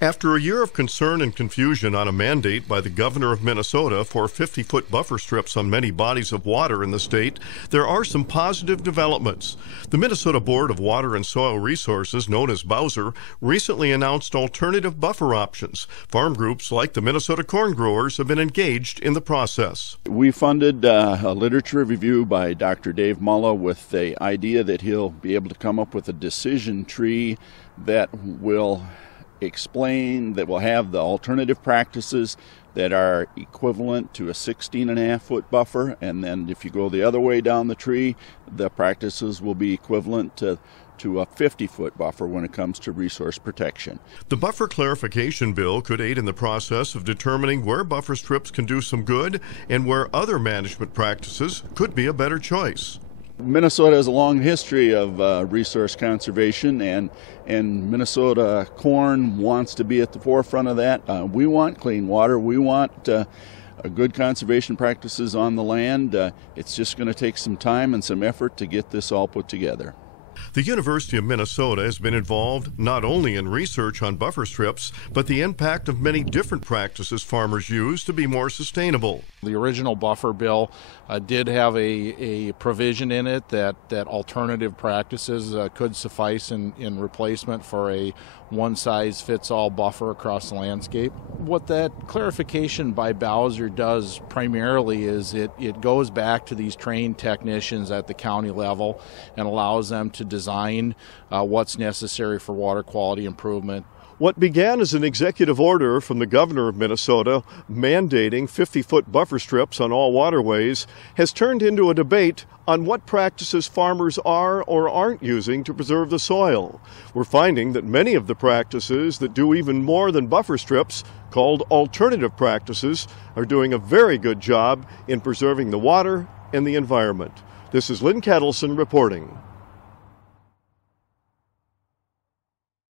After a year of concern and confusion on a mandate by the governor of Minnesota for 50-foot buffer strips on many bodies of water in the state, there are some positive developments. The Minnesota Board of Water and Soil Resources, known as Bowser, recently announced alternative buffer options. Farm groups like the Minnesota Corn Growers have been engaged in the process. We funded a literature review by Dr. Dave Mulla with the idea that he'll be able to come up with a decision tree that will will have the alternative practices that are equivalent to a 16.5-foot buffer, and then if you go the other way down the tree, the practices will be equivalent to a 50-foot buffer when it comes to resource protection. The buffer clarification bill could aid in the process of determining where buffer strips can do some good and where other management practices could be a better choice. Minnesota has a long history of resource conservation, and Minnesota corn wants to be at the forefront of that. We want clean water. We want good conservation practices on the land. It's just going to take some time and some effort to get this all put together. The University of Minnesota has been involved not only in research on buffer strips, but the impact of many different practices farmers use to be more sustainable. The original buffer bill did have a provision in it that alternative practices could suffice in replacement for a one-size-fits-all buffer across the landscape. What that clarification by Bowser does primarily is it goes back to these trained technicians at the county level and allows them to design what's necessary for water quality improvement. What began as an executive order from the governor of Minnesota mandating 50-foot buffer strips on all waterways has turned into a debate on what practices farmers are or aren't using to preserve the soil. We're finding that many of the practices that do even more than buffer strips, called alternative practices, are doing a very good job in preserving the water and the environment. This is Lynn Ketelsen reporting.